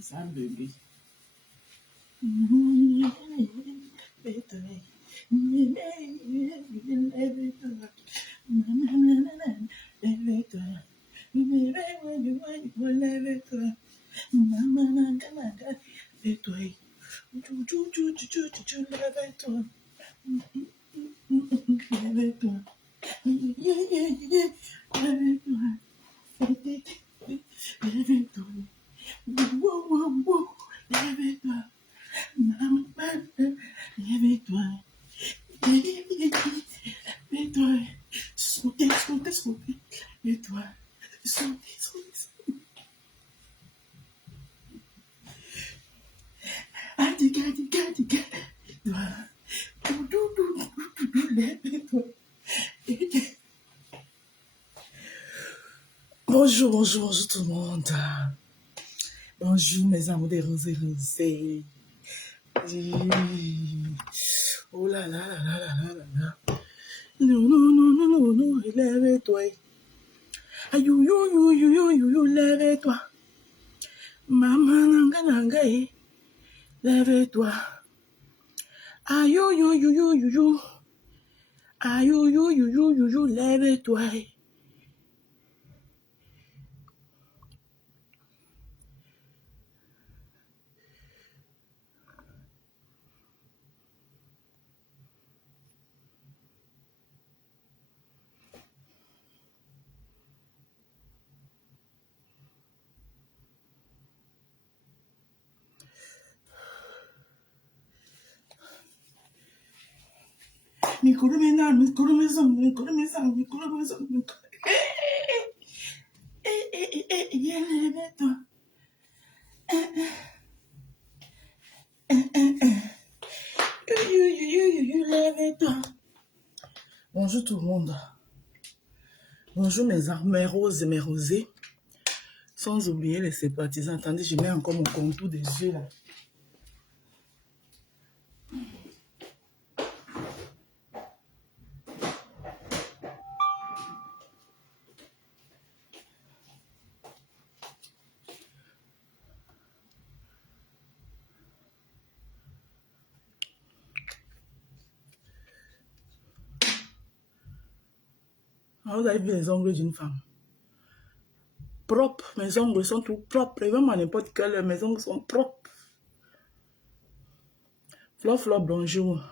C'est un bébé. Bonjour, bonjour, bonjour tout le monde. Bonjour mes amours des rosés rosés. Oh là là là là là là là. Non, non, non, non, non, non, lève-toi. Aïe, you, you, you, you, you, you, lève-toi. Maman, nanga, nanga, lève-toi. Aïe, you, you, you, you, you, you. Aïe, you, you, you, you, you, you, lève-toi. Mikuru mena, mikuru mesa, mikuru mesa, mikuru mesa, mikuru. Lève-toi. Lève-toi. Bonjour tout le monde. Bonjour mes roses et mes rosés. Sans oublier les sympathisants. Attendez, je mets encore mon contour des yeux là. Ah, vous avez vu les ongles d'une femme. Propres, mes ongles sont tout propres. Même à n'importe quelle heure, mes ongles sont propres. Flore, bonjour.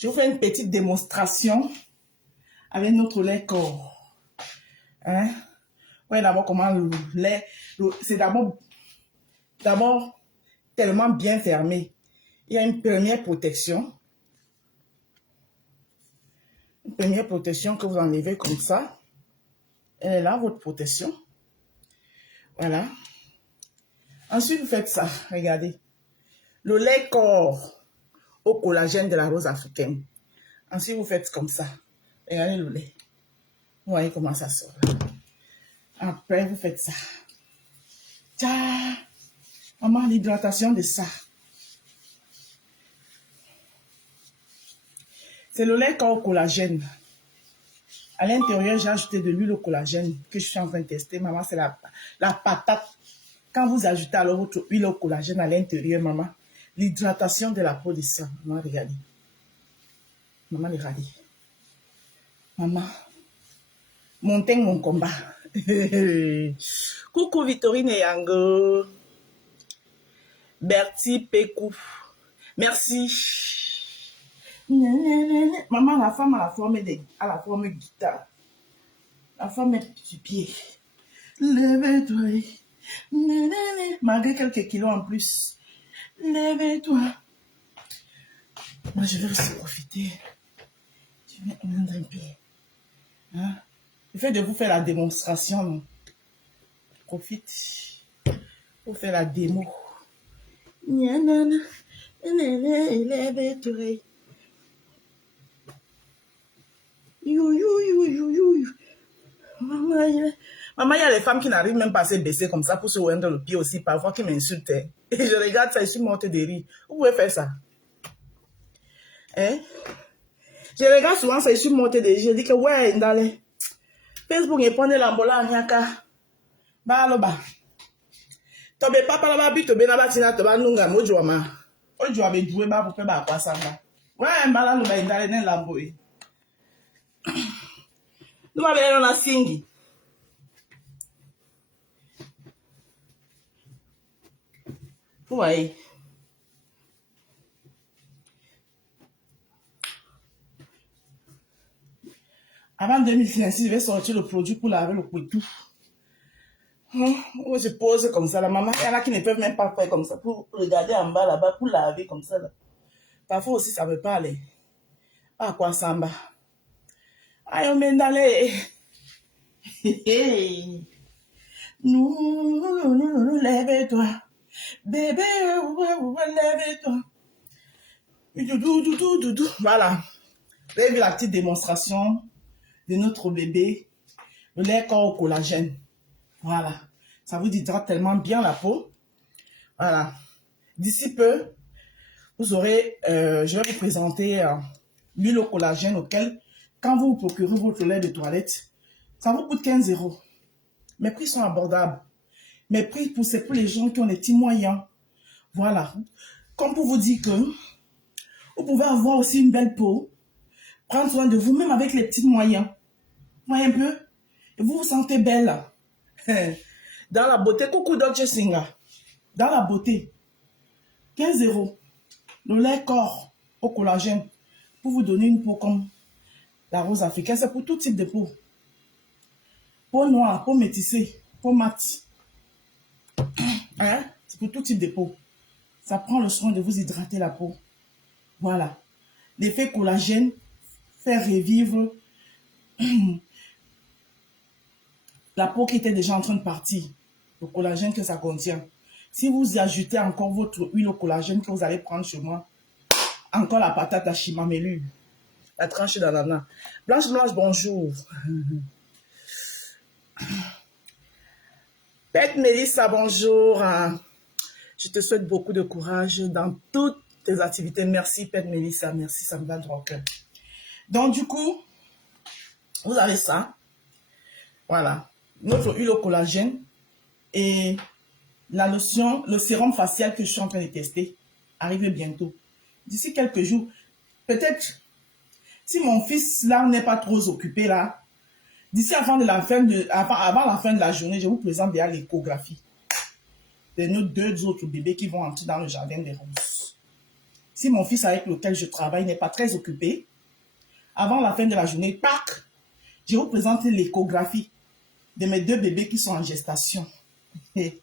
Je vous fais une petite démonstration avec notre lait corps. Hein? Ouais, d'abord, comment le lait, c'est d'abord tellement bien fermé. Il y a une première protection. Une première protection que vous enlevez comme ça. Elle est là, votre protection. Voilà. Ensuite, vous faites ça. Regardez. Le lait corps au collagène de la rose africaine. Ensuite, vous faites comme ça. Regardez le lait. Vous voyez comment ça sort. Après, vous faites ça. Tcha! Maman, l'hydratation de ça. C'est le lait corps au collagène. À l'intérieur, j'ai ajouté de l'huile au collagène que je suis en train de tester. Maman, c'est la patate. Quand vous ajoutez alors votre huile au collagène à l'intérieur, maman, l'hydratation de la peau de ça. Maman, regardez. Maman, regardez. Maman, montez mon combat. Coucou Victorine et Yango. Bertie Pécou. Merci. Maman, la femme a la forme guitare. La femme est du pied. Lève-toi. Malgré quelques kilos en plus. Lève-toi. Moi, je vais aussi profiter. Je vais prendre un peu. Hein? Le fait de vous faire la démonstration, non? Profite. Pour faire la démo. Lève-toi. You, you, you, you, you. Maman, il y a les femmes qui n'arrivent même pas à se baisser comme ça pour se oindre le pied aussi, parfois qui m'insultent. Et je regarde ça, je suis morte de rire. Vous pouvez faire ça. Hein? Je regarde souvent ça, je suis morte de rire. Je dis que ouais, dans les Facebook, il prend l'ambola en yaka. Bah, là-bas. Tobe papa là-bas, puis tobe là-bas, tina toba nunga, mojo ma. Ojo abe joué ba pour faire ba quoi ça ba. Ouais, mbala lo ba indale nen lambo. Nous va aller dans la singi. Vous voyez. Avant 2026, je vais sortir le produit pour laver le couteau. Je pose comme ça. La maman, il y en a qui ne peuvent même pas faire comme ça pour regarder en bas là-bas, pour laver comme ça. Là. Parfois aussi, ça me parle. À quoi ça va? Aïe, on met dans les... Nous, lève-toi. Bébé, lève-toi. Voilà. Vous avez vu la petite démonstration de notre bébé, le lait corps au collagène. Voilà. Ça vous hydrate tellement bien la peau. Voilà. D'ici peu, vous aurez, je vais vous présenter l'huile au collagène auquel, quand vous procurez votre lait de toilette, ça vous coûte 15 €. Mes prix sont abordables. Mes prix, c'est pour les gens qui ont les petits moyens. Voilà. Comme pour vous dire que vous pouvez avoir aussi une belle peau, prendre soin de vous, même avec les petits moyens. Voyez un peu? Et vous vous sentez belle. Dans la beauté, coucou Dolce Singa. Dans la beauté, 15 €. Le lait corps au collagène pour vous donner une peau comme la rose africaine. C'est pour tout type de peau. Peau noire, peau métissée, peau mate. Hein? C'est pour tout type de peau. Ça prend le soin de vous hydrater la peau. Voilà. L'effet collagène fait revivre la peau qui était déjà en train de partir. Le collagène que ça contient. Si vous ajoutez encore votre huile au collagène que vous allez prendre chez moi, encore la patate à chimamelu, la tranche d'ananas. Blanche, bonjour. Pète Mélissa, bonjour. Je te souhaite beaucoup de courage dans toutes tes activités. Merci, Pète Mélissa. Merci, ça me va droit au cœur. Donc, du coup, vous avez ça. Voilà. Notre huile au collagène et la lotion, le sérum facial que je suis en train de tester arrive bientôt. D'ici quelques jours, peut-être, si mon fils là n'est pas trop occupé là, d'ici avant la fin de la journée, je vous présente déjà l'échographie de nos 2 autres bébés qui vont entrer dans le jardin des roses. Si mon fils avec lequel je travaille n'est pas très occupé, avant la fin de la journée, pac, je vous présente l'échographie de mes 2 bébés qui sont en gestation. Mes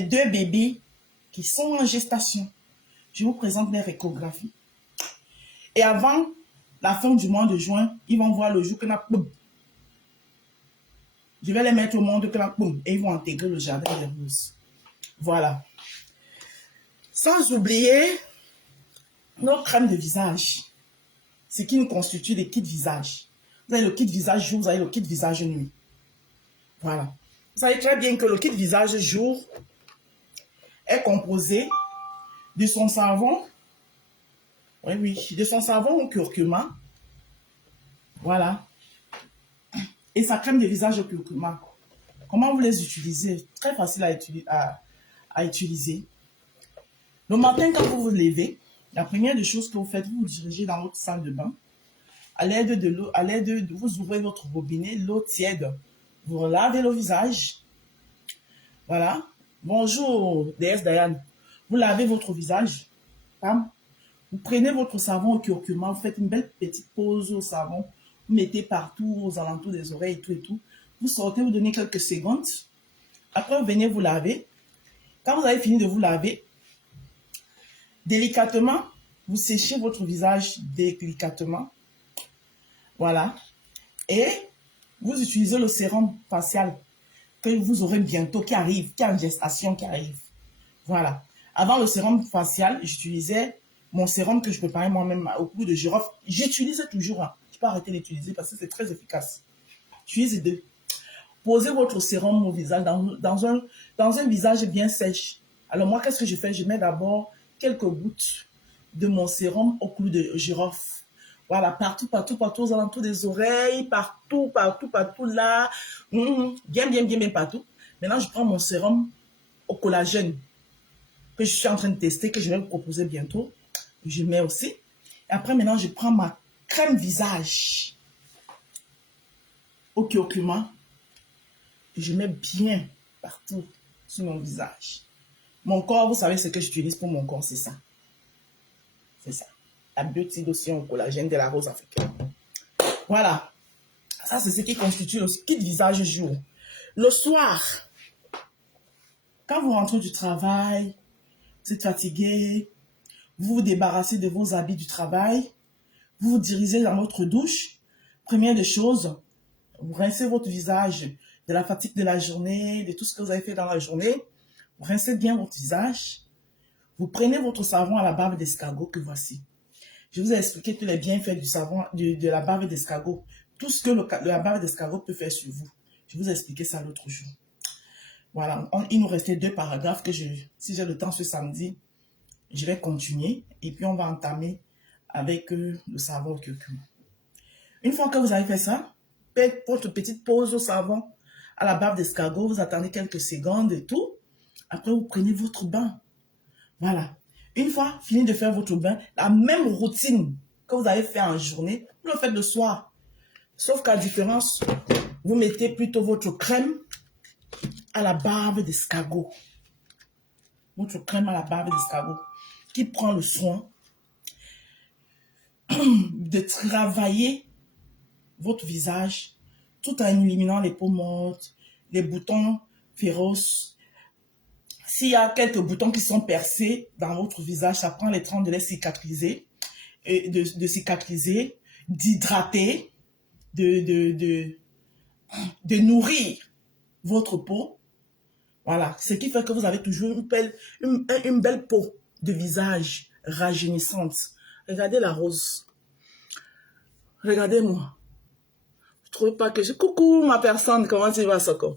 2 bébés qui sont en gestation. Je vous présente leur échographie. Et avant la fin du mois de juin, ils vont voir le jour que je vais les mettre au monde et ils vont intégrer le jardin des roses. Voilà. Sans oublier nos crèmes de visage. Ce qui nous constitue des kits visage. Vous avez le kit visage jour, vous avez le kit visage nuit. Voilà. Vous savez très bien que le kit visage jour est composé de son savon. Oui, de son savon au curcuma. Voilà. Et sa crème de visage au curcuma. Comment vous les utilisez? Très facile à utiliser. Le matin, quand vous vous levez, la première des choses que vous faites, vous vous dirigez dans votre salle de bain. À l'aide de l'eau, vous ouvrez votre robinet, l'eau tiède. Vous relavez le visage. Voilà. Bonjour, déesse Diane. Vous lavez votre visage. Vous prenez votre savon au curcuma, vous faites une belle petite pause au savon. Vous mettez partout, aux alentours des oreilles et tout. Vous sortez, vous donnez quelques secondes. Après, vous venez vous laver. Quand vous avez fini de vous laver, délicatement, vous séchez votre visage délicatement. Voilà. Et vous utilisez le sérum facial que vous aurez bientôt, qui arrive, qui est en gestation, qui arrive. Voilà. Avant le sérum facial, j'utilisais mon sérum que je préparais moi-même au clou de girofle. J'utilise toujours. Hein. Je peux arrêter d'utiliser parce que c'est très efficace. J'utilise deux. Posez votre sérum au visage dans un visage bien sèche. Alors moi, qu'est-ce que je fais? Je mets d'abord quelques gouttes de mon sérum au clou de girofle. Voilà, partout, partout, partout, aux alentours des oreilles, partout, partout, partout, là. Bien, bien, bien, bien, partout. Maintenant, je prends mon sérum au collagène que je suis en train de tester, que je vais vous proposer bientôt. Je mets aussi. Et après, maintenant, je prends ma crème visage au curcuma. Et je mets bien partout sur mon visage. Mon corps, vous savez ce que j'utilise pour mon corps, c'est ça. C'est ça. La Beauty Lotion au collagène de la rose africaine. Voilà. Ça, c'est ce qui constitue le kit visage jour. Le soir, quand vous rentrez du travail, vous êtes fatigué, vous vous débarrassez de vos habits du travail, vous vous dirigez dans votre douche. Première des choses, vous rincez votre visage de la fatigue de la journée, de tout ce que vous avez fait dans la journée. Vous rincez bien votre visage. Vous prenez votre savon à la barbe d'escargot que voici. Je vous ai expliqué tous les bienfaits du savon, de la barbe d'escargot. Tout ce que la barbe d'escargot peut faire sur vous. Je vous ai expliqué ça l'autre jour. Voilà, il nous restait 2 paragraphes que si j'ai le temps ce samedi, je vais continuer. Et puis on va entamer avec le savon au curcuma. Une fois que vous avez fait ça, faites votre petite pause au savon à la barbe d'escargot. Vous attendez quelques secondes et tout. Après, vous prenez votre bain. Voilà. Une fois fini de faire votre bain, la même routine que vous avez fait en journée, vous le faites le soir. Sauf qu'à différence, vous mettez plutôt votre crème à la barbe d'escargot. Votre crème à la barbe d'escargot qui prend le soin de travailler votre visage tout en éliminant les peaux mortes, les boutons féroces. S'il y a quelques boutons qui sont percés dans votre visage, ça prend le temps de les cicatriser, et de cicatriser, d'hydrater, de nourrir votre peau. Voilà, ce qui fait que vous avez toujours une belle peau de visage rajeunissante. Regardez la rose. Regardez-moi. Vous ne trouvez pas que je... Coucou ma personne, comment tu vas, Soko? Vous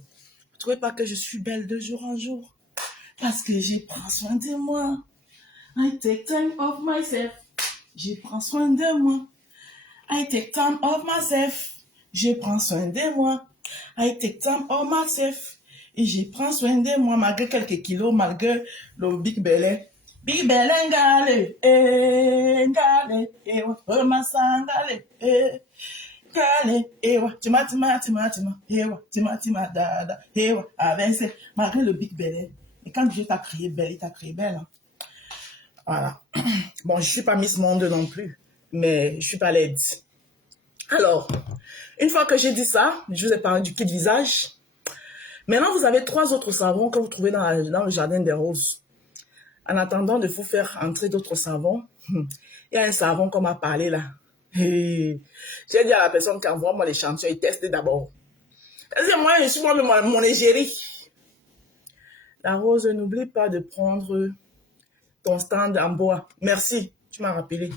ne trouvez pas que je suis belle de jour en jour? Parce que je prends soin de moi. I take time of myself. Je prends soin de moi. I take time of myself. Je prends soin de moi. I take time of myself. Et je prends soin de moi malgré quelques kilos, malgré le big belly. Big belly, ngale, ngale, ma sangale, ngale, tima, dada, avec malgré le big belly. Et quand Dieu t'a créé belle, il t'a créé belle. Hein. Voilà. Bon, je suis pas Miss Monde non plus, mais je suis pas laide. Alors, une fois que j'ai dit ça, je vous ai parlé du kit visage. Maintenant, vous avez 3 autres savons que vous trouvez dans le jardin des roses. En attendant de vous faire entrer d'autres savons, il y a un savon qu'on m'a parlé là. J'ai dit à la personne qui envoie moi l'échantillon, il teste d'abord. Moi, je suis moi-même mon égérie. La rose, n'oublie pas de prendre ton stand en bois. Merci, tu m'as rappelé.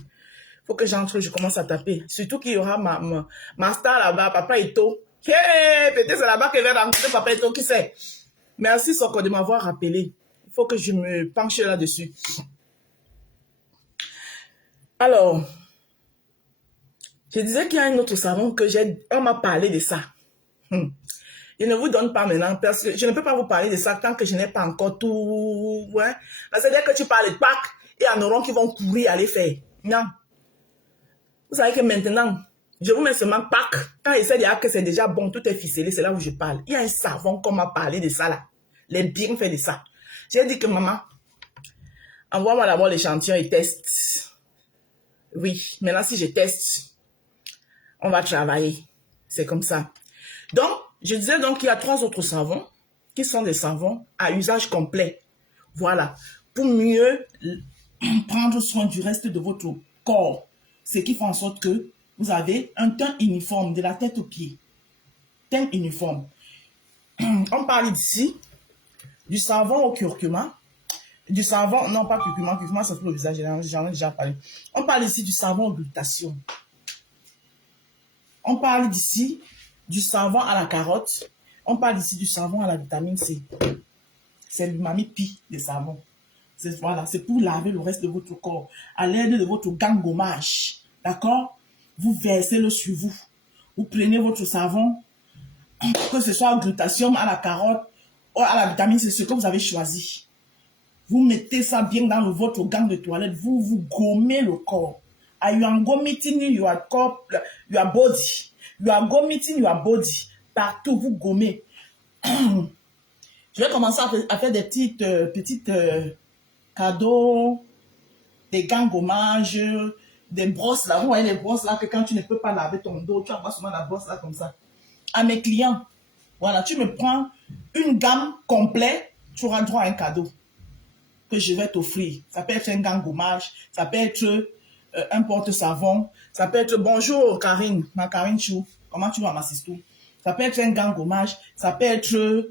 Faut que j'entre, je commence à taper. Surtout qu'il y aura ma star là-bas, Papa Ito. Hey, peut-être c'est là-bas que va rencontrer Papa Ito, qui sait. Merci Soko de m'avoir rappelé. Il faut que je me penche là-dessus. Alors, je disais qu'il y a un autre savon que on m'a parlé de ça. Je ne vous donne pas maintenant parce que je ne peux pas vous parler de ça tant que je n'ai pas encore tout. Ouais. C'est-à-dire que tu parles de Pâques et en auront qui vont courir aller faire. Non. Vous savez que maintenant, je vous mets seulement Pâques. Quand il sait déjà que c'est déjà bon, tout est ficelé, c'est là où je parle. Il y a un savon qu'on m'a parlé de ça là. Les bienfaits de ça. J'ai dit que maman, envoie-moi d'abord l'échantillon et teste. Oui, maintenant si je teste, on va travailler. C'est comme ça. Donc, je disais donc qu'il y a 3 autres savons qui sont des savons à usage complet. Voilà. Pour mieux prendre soin du reste de votre corps. Ce qui fait en sorte que vous avez un teint uniforme de la tête aux pieds. Teint uniforme. On parle ici du savon au curcuma, Du savon, non pas curcuma, curcuma c'est pour le visage, j'en ai déjà parlé. On parle ici du savon aux glutathione. On parle d'ici du savon à la carotte. On parle ici du savon à la vitamine C. C'est l'umami pi de savon. Voilà, c'est pour laver le reste de votre corps à l'aide de votre gant gommage. D'accord? Vous versez-le sur vous. Vous prenez votre savon, que ce soit au glutathione, à la carotte ou à la vitamine C, ce que vous avez choisi. Vous mettez ça bien dans votre gant de toilette. Vous vous gommez le corps. You are gommitting your corps, your body. You are gommitting your body. Partout, vous gommez. Je vais commencer à faire des petites cadeaux, des gants gommages, des brosses là. Vous voyez les brosses là que quand tu ne peux pas laver ton dos, tu envoies souvent la brosse là comme ça. À mes clients, voilà, tu me prends une gamme complète, tu auras droit à un cadeau que je vais t'offrir. Ça peut être un gant gommage, ça peut être un porte-savon, ça peut être bonjour Karine, ma Karine Chou, comment tu vas ma sister? Ça peut être un gant gommage, ça peut être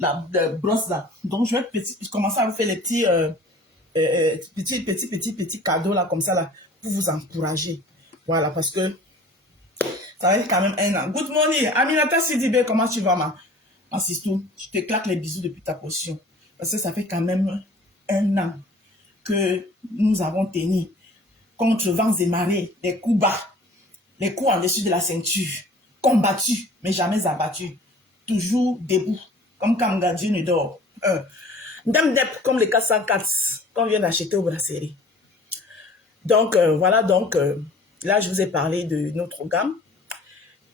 la brosse là. Donc je vais commencer à vous faire les petits cadeaux là comme ça là pour vous encourager. Voilà, parce que ça va être quand même un an. Good morning, Aminata Sidibé, comment tu vas ma sister? Je te claque les bisous depuis ta position. Parce que ça fait quand même un an que nous avons tenu contre vents et marées, les coups bas, les coups en dessus de la ceinture, combattus, mais jamais abattus, toujours debout, comme quand Dieu ne dort. Comme les 404 qu'on vient d'acheter au brasserie. Donc, voilà, donc, là, je vous ai parlé de notre gamme.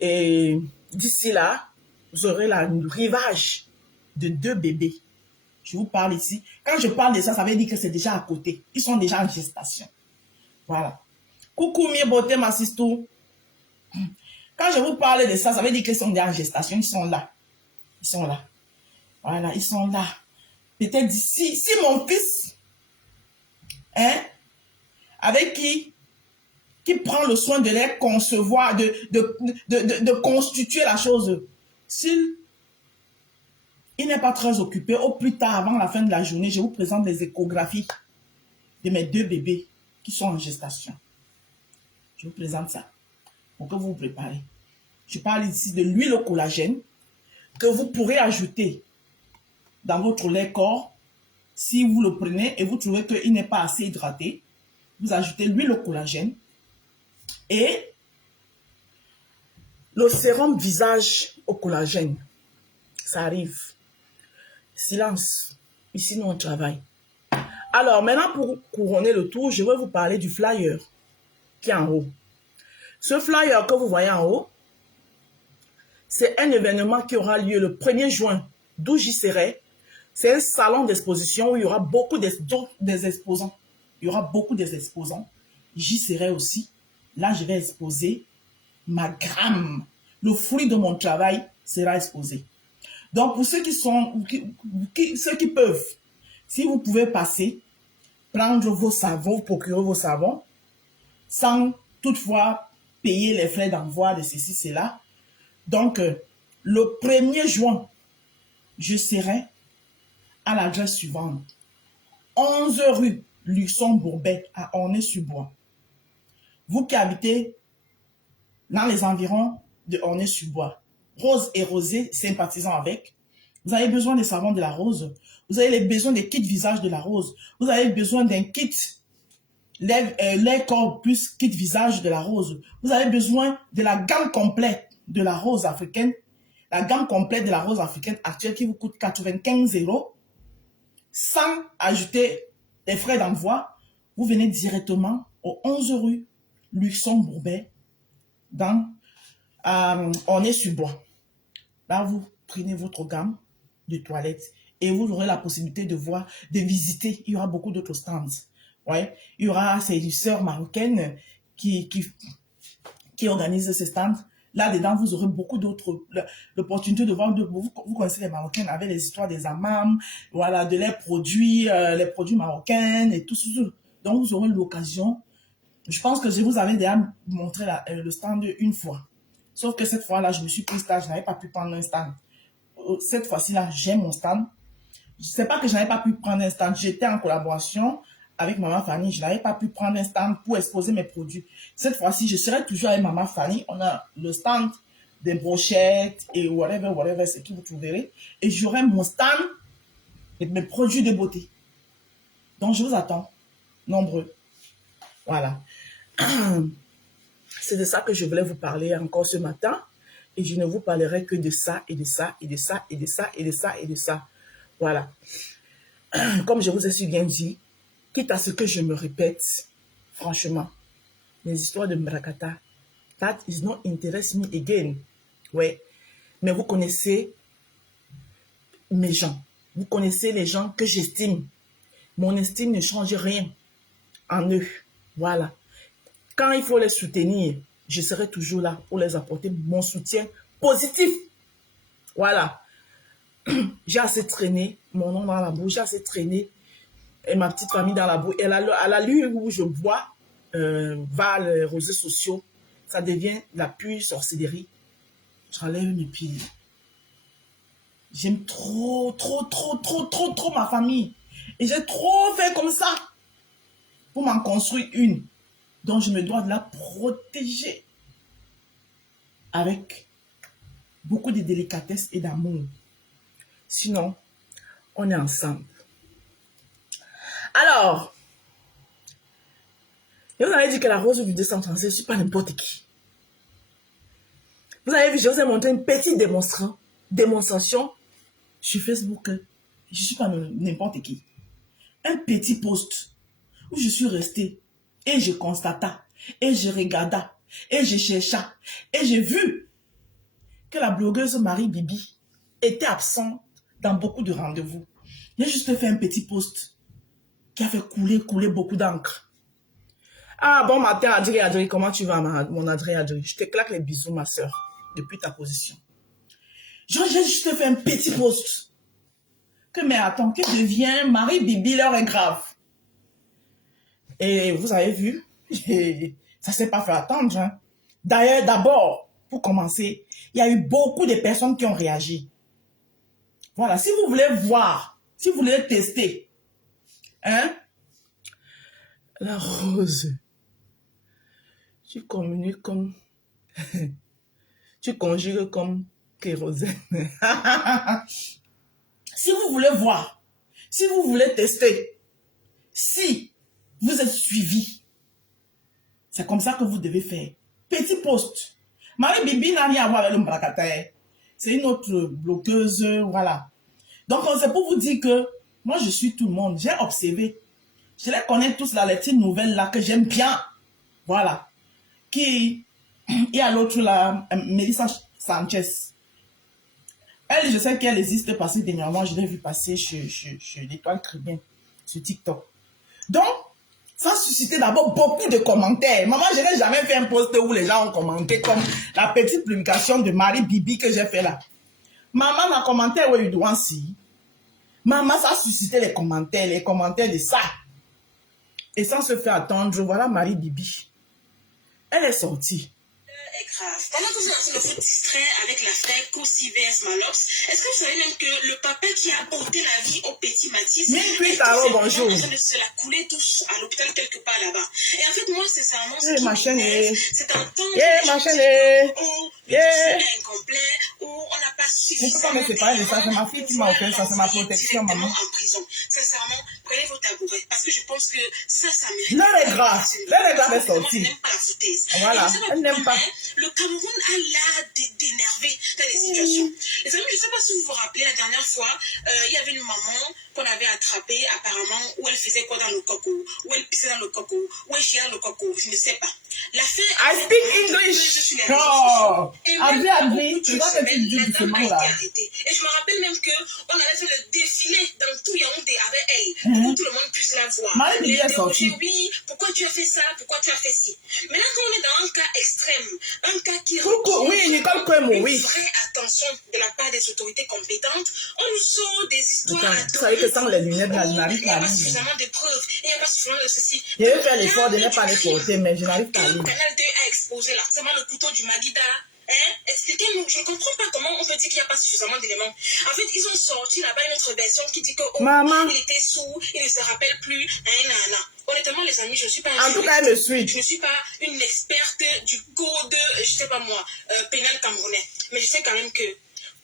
Et d'ici là, vous aurez le rivage de 2 bébés. Je vous parle ici. Quand je parle de ça, ça veut dire que c'est déjà à côté. Ils sont déjà en gestation. Voilà. Coucou, mi beauté, ma sister. Quand je vous parle de ça, ça veut dire qu'ils sont déjà en gestation. Ils sont là. Ils sont là. Voilà, ils sont là. Peut-être d'ici, si mon fils, avec qui prend le soin de les concevoir, de constituer la chose, s'il n'est pas très occupé, au plus tard, avant la fin de la journée, je vous présente les échographies de mes 2 bébés qui sont en gestation. Je vous présente ça pour que vous vous préparez. Je parle ici de l'huile au collagène que vous pourrez ajouter dans votre lait corps. Si vous le prenez et vous trouvez qu'il n'est pas assez hydraté, vous ajoutez l'huile au collagène et le sérum visage au collagène. Ça arrive. Silence. Ici, nous, on travaille. Alors, maintenant, pour couronner le tout, je vais vous parler du flyer qui est en haut. Ce flyer que vous voyez en haut, c'est un événement qui aura lieu le 1er juin, d'où j'y serai. C'est un salon d'exposition où il y aura beaucoup des exposants. Il y aura beaucoup des exposants. J'y serai aussi. Là, je vais exposer ma gamme. Le fruit de mon travail sera exposé. Donc, pour ceux ceux qui peuvent, si vous pouvez passer, prendre vos savons, procurer vos savons, sans toutefois payer les frais d'envoi de ceci, cela. Donc, le 1er juin, je serai à l'adresse suivante. 11 rue Luxon-Bourbet à Ornay-sur-Bois. Vous qui habitez dans les environs de Ornay-sur-Bois, Rose et Rosé, sympathisant avec, vous avez besoin des savons de la rose, vous avez besoin des kits visage de la rose, vous avez besoin d'un kit lait corps plus kit visage de la rose, vous avez besoin de la gamme complète de la rose africaine, la gamme complète de la rose africaine actuelle qui vous coûte 95 €, sans ajouter des frais d'envoi. Vous venez directement au 11 rue Luxon-Bourbet dans Ornay-sur-Bois. Là, vous prenez votre gamme de toilettes et vous aurez la possibilité de visiter. Il y aura beaucoup d'autres stands. Ouais. Il y aura ces sœurs marocaines qui organisent ces stands. Là-dedans, vous aurez beaucoup d'autres, l'opportunité de voir, vous connaissez les Marocaines avec les histoires des hammams, voilà, de les produits marocains et tout ça. Donc, vous aurez l'occasion. Je pense que je vous avais déjà montré le stand une fois. Sauf que cette fois-là, je me suis pris stage, je n'avais pas pu prendre un stand. Cette fois-ci-là, j'ai mon stand. C'est pas que je n'avais pas pu prendre un stand. J'étais en collaboration avec Maman Fanny. Je n'avais pas pu prendre un stand pour exposer mes produits. Cette fois-ci, je serai toujours avec Maman Fanny. On a le stand des brochettes et whatever, c'est qui vous trouverez. Et j'aurai mon stand et mes produits de beauté. Donc, je vous attends, nombreux. Voilà. C'est de ça que je voulais vous parler encore ce matin. Et je ne vous parlerai que de ça, et de ça, et de ça, et de ça, et de ça, et de ça. Voilà. Comme je vous ai si bien dit, quitte à ce que je me répète, franchement, les histoires de Mrakata, that is not interest me again. Ouais. Mais vous connaissez mes gens. Vous connaissez les gens que j'estime. Mon estime ne change rien en eux. Voilà. Quand il faut les soutenir, je serai toujours là pour les apporter mon soutien positif. Voilà. J'ai assez traîné mon nom dans la boue, j'ai assez traîné et ma petite famille dans la boue. Et à la lueur où je bois, va les réseaux sociaux, ça devient la pure sorcellerie. J'enlève mes pieds. J'aime trop ma famille. Et j'ai trop fait comme ça pour m'en construire une. Donc je me dois de la protéger avec beaucoup de délicatesse et d'amour. Sinon, on est ensemble. Alors, je vous avais dit que la rose du décentralisé, je ne suis pas n'importe qui. Vous avez vu, je vous ai montré une petite démonstration sur Facebook. Je ne suis pas n'importe qui. Un petit post où je suis restée et je constata, et je regarda, et je chercha, et j'ai vu que la blogueuse Marie Bibi était absente dans beaucoup de rendez-vous. J'ai juste fait un petit post qui a fait couler beaucoup d'encre. Ah, bon matin, Adri, comment tu vas, mon Adri? Je te claque les bisous, ma soeur, depuis ta position. J'ai juste fait un petit post. Mais attends, que devient Marie Bibi, l'heure est grave. Et vous avez vu, ça ne s'est pas fait attendre. Hein. D'ailleurs, d'abord, pour commencer, il y a eu beaucoup de personnes qui ont réagi. Voilà, si vous voulez voir, si vous voulez tester, hein, la rose, tu communiques comme, tu conjugues comme kérosène. Si vous voulez voir, si vous voulez tester, si vous êtes suivi, c'est comme ça que vous devez faire. Petit post. Marie Bibi n'a rien à voir avec le Mrakata. C'est une autre bloqueuse, voilà. Donc, c'est pour vous dire que moi, je suis tout le monde. J'ai observé. Je les connais tous là, les petites nouvelles là que j'aime bien. Voilà. Qui, il y a l'autre là, Melissa Sanchez. Elle, je sais qu'elle existe parce que dernièrement, je l'ai vu passer chez l'Étoile Tribune, sur TikTok. Donc, ça a suscité d'abord beaucoup de commentaires. Maman, je n'ai jamais fait un post où les gens ont commenté comme la petite publication de Marie Bibi que j'ai fait là. Maman a commenté où il doit si. Maman, ça a suscité les commentaires de ça. Et sans se faire attendre, voilà Marie Bibi. Elle est sortie. Est grave. Pendant que vous êtes en train de vous distraire avec l'affaire Kosi vs Malox, est-ce que vous savez même que le papa qui a apporté la vie au petit Mathis est bonjour. En train de se la couler tous à l'hôpital quelque part là-bas. Et en fait, moi, sincèrement, ce qui m'intéresse, c'est d'entendre où le dossier est incomplet, où on n'a pas suffisamment de ça, c'est ma fille qui m'a offert ça, c'est ma protection, maman. En prison. Sincèrement, prenez vos tabourets parce que je pense que ça mérite. L'heure est grave. L'heure est grave est sortie. Elle n'aime pas la foutaise. Voilà, elle n'aime pas. Le Cameroun a l'art d'énerver dans les situations. Les amis, je ne sais pas si vous vous rappelez, la dernière fois, il y avait une maman qu'on avait attrapée, apparemment, où elle faisait quoi dans le coco, où elle pissait dans le coco, où elle chiait dans le coco, je ne sais pas. L'affaire... I speak English. Oh, Adri, tu vois que tu dis doucement là. Et je me rappelle même qu'on avait fait le défilé dans tout Yaoundé avec elle, pour que tout le monde puisse la voir. Elle est sortie. Oui, pourquoi tu as fait ça, pourquoi tu as fait ci. Maintenant, quand on est dans un cas extrême, un cas qui oui, Nicole Kwemo, oui. Une vraie attention de la part des autorités compétentes, on nous sort des histoires. Vous savez que sans les lunettes, je n'arrive Il n'y pas a à pas lire. suffisamment de preuves, il n'y a pas suffisamment de ceci. Je vais faire l'effort de ne pas les porter, mais je n'arrive pas à lire. Le canal 2 a exposé là, c'est le couteau du Magida. Hein? Expliquez-nous, je ne comprends pas comment on peut dire qu'il n'y a pas suffisamment d'éléments. En fait, ils ont sorti là-bas une autre version qui dit que Maman. il était sourd, il ne se rappelle plus. Honnêtement, les amis, je ne suis pas... En tout cas, elle me suit. Je ne suis pas une experte du code, je sais pas moi, pénal camerounais. Mais je sais quand même que...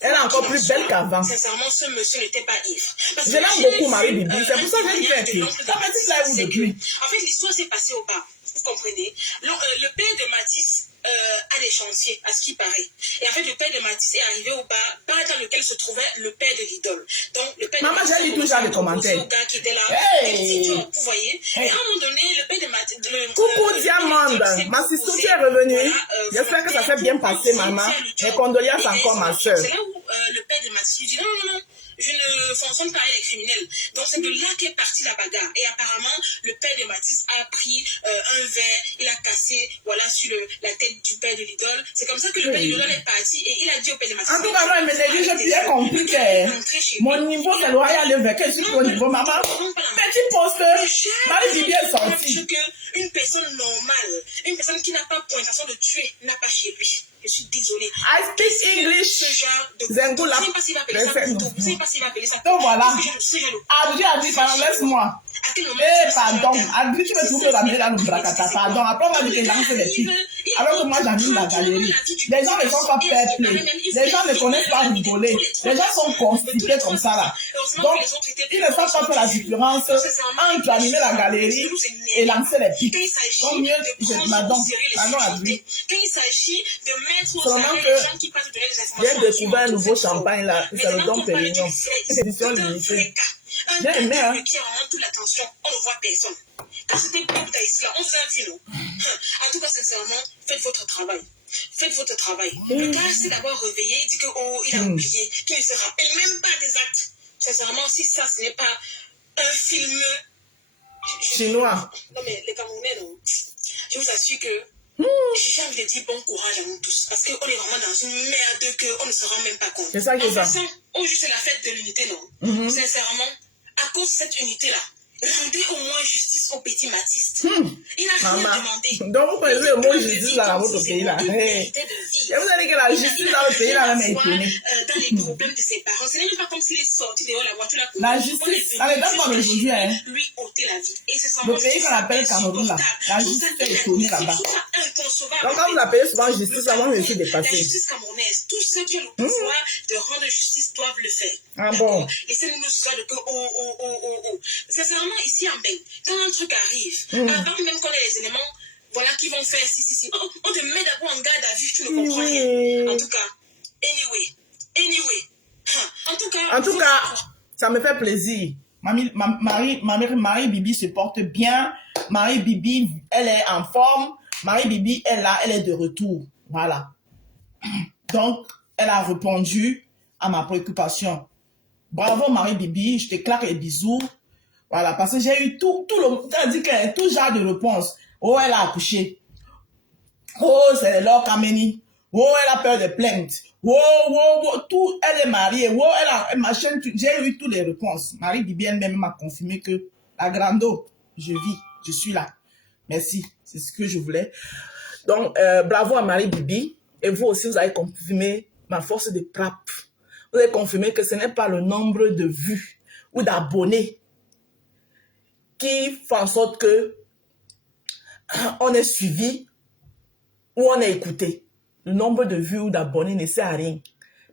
Elle est encore plus belle qu'avant. Sincèrement, ce monsieur n'était pas ivre. Je l'aime beaucoup, Marie Bibi. C'est pour ça que j'ai fait pire. Ta petite là est où depuis? En fait, l'histoire s'est passée au bas. Vous comprenez? Le père de Mathis a des chantiers, à ce qui paraît. Et en fait, le père de Mathis est arrivé au bas dans lequel se trouvait le père de l'idole. Donc, le père Maman, de Mathis... j'ai lu toujours les commentaires. Au gars qui était là. Hey. Vous voyez? Et à un moment donné, le père de Mathis... Coucou Diamande, ma sister qui est revenue. J'espère que ça s'est bien passé, maman. Mes condoléances encore, ma soeur. C'est là où le père de Mathis lui dit non, je ne fonctionne pas avec les criminels. Donc c'est de là qu'est partie la bagarre. Et apparemment, le père de Mathis a pris un verre, il a cassé sur la tête du père de l'idole. C'est comme ça que le père de l'idole est parti et il a dit au père de Mathis... En tout cas, non, mais j'ai bien compris que mon niveau, c'est loyal avec que je suis au niveau, maman. Petit poste, Marie Bibi est sortie. Une personne normale, une personne qui n'a pas pointation de tuer, n'a pas chez lui. Je suis désolée. I speak English. Ce genre de... Zengula. Je ne sais pas s'il va appeler ça couteau. Je ne sais pas s'il va appeler ça couteau. Donc voilà. Adri, pardon, laisse-moi. Pardon. Adri, tu me trouves la mêlée dans le bracata. Pardon. Après, on m'a dit que lancer les pics. Alors que moi, j'anime la galerie. Les gens ne sont pas fair-play. Les gens ne connaissent pas rigoler. Les gens sont constipés comme ça, là. Donc, ils ne savent pas faire la différence entre animer la galerie et lancer les pics. Donc, mieux, Adri. Quand il s'agit de mettre au seulement les gens qui passent de les informations... J'ai découvert un nouveau champagne, là. C'est le Dom Pérignon. Édition limitée. J'ai aimé, hein. Qui a vraiment toute l'attention, on ne voit personne. Quand c'était pas ici, là, on vous a vu, non? En tout cas, sincèrement, faites votre travail. Faites votre travail. Le gars s'est d'abord réveillé, il dit que, il a oublié, qu'il ne se rappelle même pas des actes. Sincèrement, si ça, ce n'est pas un film... chinois. Non, mais les Camerounais, non. Je vous assure que j'ai envie de dire bon courage à nous tous. Parce qu'on est vraiment dans une merde qu'on ne se rend même pas compte. C'est ça qui est ça. Aujourd'hui, c'est la fête de l'unité, non? Sincèrement, à cause de cette unité-là, rendez au moins justice au petit Mathis. Il n'a rien demandé. Donc, vous connaissez le mot justice dans votre pays, là. Et vous allez que la justice dans le pays, là, même est étonnée. Dans les problèmes de ses parents, ce n'est même pas comme s'il est sorti dehors la voiture. La justice, ça n'est pas comme aujourd'hui, hein. Lui ôter la vie. Et c'est le pays qu'on appelle Cameroun, là. La justice est étonnée là-bas. Donc, quand vous appelez souvent justice, moi, je suis dépassée. La justice camerounaise, tous ceux qui ont le pouvoir de rendre justice doivent le faire. Ah bon? Laissez-nous nous sortir de que sincèrement, ici en Bain, quand un truc arrive, avant même qu'on ait les éléments, voilà qui vont faire si. On te met d'abord en garde à vue, tu ne comprends rien. En tout cas, anyway. En tout cas, ça me fait plaisir. Marie Bibi se porte bien. Marie Bibi, elle est en forme. Marie Bibi est là, elle est de retour. Voilà. Donc, elle a répondu à ma préoccupation. Bravo Marie Bibi, je te claque les bisous. Voilà, parce que j'ai eu tout genre de réponse. Oh, elle a accouché. Oh, c'est Laure Kameni. Oh, elle a peur de plainte. Oh, tout, elle est mariée. Oh, elle a machin. J'ai eu toutes les réponses. Marie Bibi elle-même m'a confirmé que la grando, je vis, je suis là. Merci, c'est ce que je voulais. Donc, bravo à Marie Bibi. Et vous aussi, vous avez confirmé ma force de frappe. Vous avez confirmé que ce n'est pas le nombre de vues ou d'abonnés qui fait en sorte que on est suivi ou on est écouté. Le nombre de vues ou d'abonnés ne sert à rien.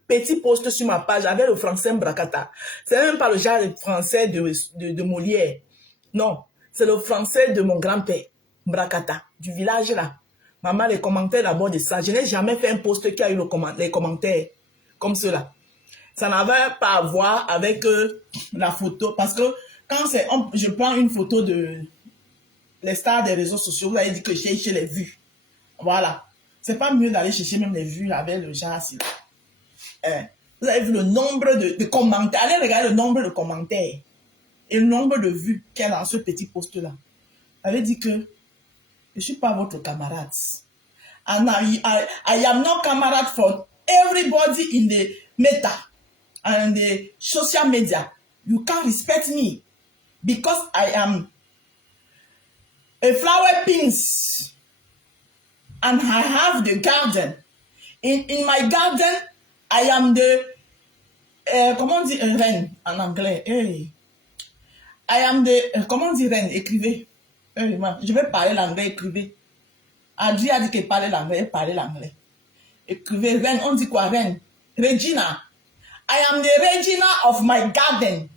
Petit post sur ma page avec le français Mbrakata. C'est même pas le genre de français de Molière. Non, c'est le français de mon grand-père, Mbrakata, du village là. Maman, les commentaires d'abord de ça. Je n'ai jamais fait un post qui a eu les commentaires comme cela. Ça n'avait pas à voir avec la photo. Parce que quand je prends une photo de les stars des réseaux sociaux, vous avez dit que j'ai les vues. Voilà. C'est pas mieux d'aller chercher même les vues avec le genre là. Vous avez vu le nombre de commentaires. Allez regarder le nombre de commentaires et le nombre de vues qu'il y a dans ce petit post-là. Vous avez dit que je ne suis pas votre camarade. And I am not camarade for everybody in the meta and the social media. You can't respect me because I am a flower pins and I have the garden. In my garden, I am the... comment on dit reine en anglais? Hey. I am the... comment on dit reine? Écrivez. Hey, je vais parler l'anglais, écrivez. Adri a dit qu'elle parlait l'anglais, elle parlait l'anglais. Écrivez reine, on dit quoi reine? Regina. I am the Regina of my garden.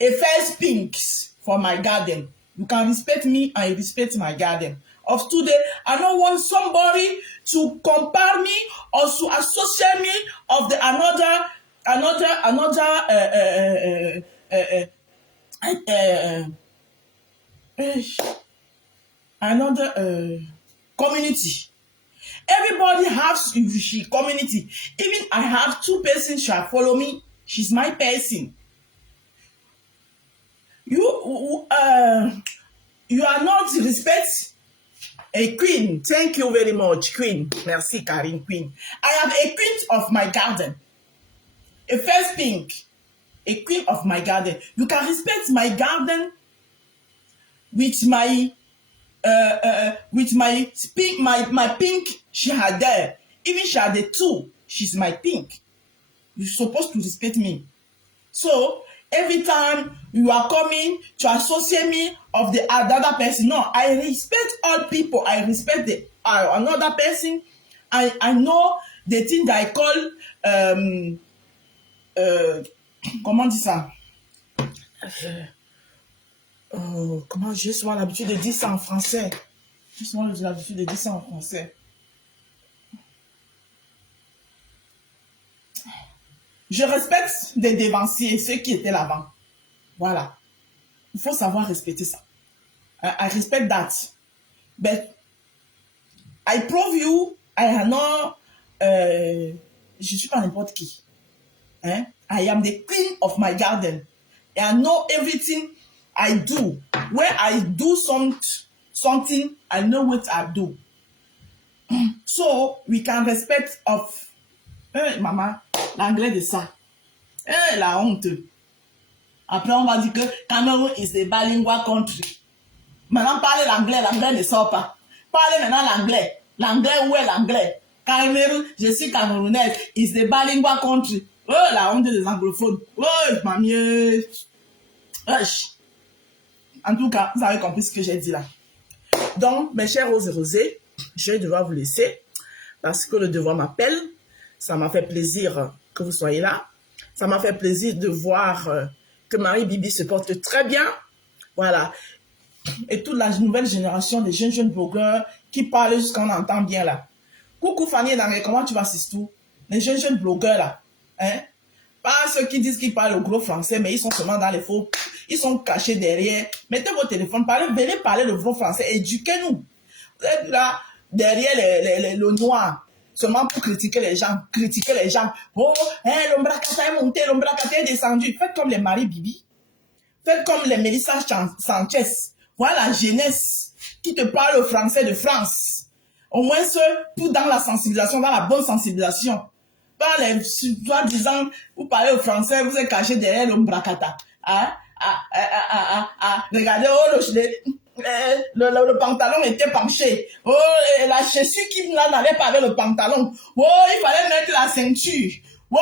A first pinks for my garden. You can respect me and you respect my garden. Of today, I don't want somebody to compare me or to associate me of the another community. Everybody has she community. Even I have 2 persons shall follow me. She's my person. You are not respect a queen. Thank you very much, queen. Merci, Karine, queen. I am a queen of my garden. A first pink. A queen of my garden. You can respect my garden with my pink, my pink she had there. Even she had the 2. She's my pink. You're supposed to respect me. So every time you are coming to associate me of the other person, no, I respect all people. I respect the another person. I know the thing that I call comment dit ça? Comment j'ai souvent l'habitude de dire ça en français? J'ai souvent l'habitude de dire ça en français. Je respecte les dévanciers, ceux qui étaient là-bas. Voilà. Il faut savoir respecter ça. I respect that. But I prove you, I know, je ne suis pas n'importe qui. Hein? I am the queen of my garden. I know everything I do. When I do something, I know what I do. So, we can respect of... maman, l'anglais de ça. La honte. Après, on va dire que Cameroun is a bilingual country. Maintenant, parlez l'anglais, l'anglais ne sort pas. Parlez maintenant l'anglais. L'anglais, où est l'anglais? Cameroun, je suis camerounaise, is a bilingual country. Oh, la honte des anglophones. Oh, mamie. En tout cas, vous avez compris ce que j'ai dit là. Donc, mes chers roses et rosés, je vais devoir vous laisser parce que le devoir m'appelle. Ça m'a fait plaisir que vous soyez là. Ça m'a fait plaisir de voir que Marie-Bibi se porte très bien. Voilà. Et toute la nouvelle génération des jeunes blogueurs qui parlent jusqu'à on entend bien là. Coucou Fanny et Naré, comment tu vas, Sistou? Les jeunes blogueurs là. Hein? Pas ceux qui disent qu'ils parlent au gros français, mais ils sont seulement dans les faux. Ils sont cachés derrière. Mettez vos téléphones, venez parler le gros français, éduquez-nous. Vous êtes là, derrière le noir, seulement pour critiquer les gens. Oh, hein, l'ombracata est monté, l'ombracata est descendu. Faites comme les Marie-Bibi. Faites comme les Mélissa Sanchez. Voilà la jeunesse qui te parle le français de France. Au moins, tout dans la sensibilisation, dans la bonne sensibilisation. Pas les soi-disant, vous parlez au français, vous êtes caché derrière l'ombracata. Regardez, oh, le pantalon était penché. Oh, la chaussure qui n'allait pas avec le pantalon. Oh, il fallait mettre la ceinture. Oh,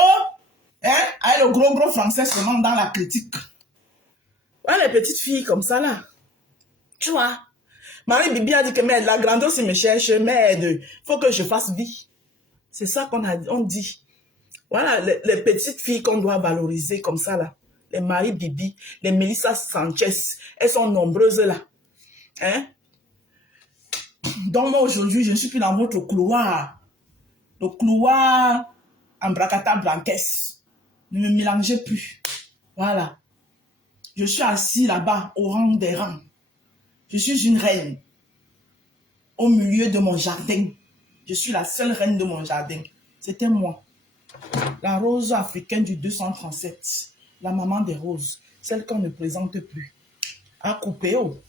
hein, avec le gros français seulement dans la critique. Voilà les petites filles comme ça là. Tu vois, Marie-Bibi a dit que la grande si me cherche, mais il faut que je fasse vie. C'est ça on dit. Voilà, les petites filles qu'on doit valoriser comme ça là. Les Marie-Bibi, les Mélissa Sanchez, elles sont nombreuses là. Hein? Donc moi aujourd'hui, je ne suis plus dans votre couloir. Le couloir Ambracata Blanques. Ne me mélangez plus. Voilà. Je suis assis là-bas, au rang des rangs. Je suis une reine. Au milieu de mon jardin. Je suis la seule reine de mon jardin. C'était moi. La rose africaine du 237. La maman des roses. Celle qu'on ne présente plus. À couper, oh.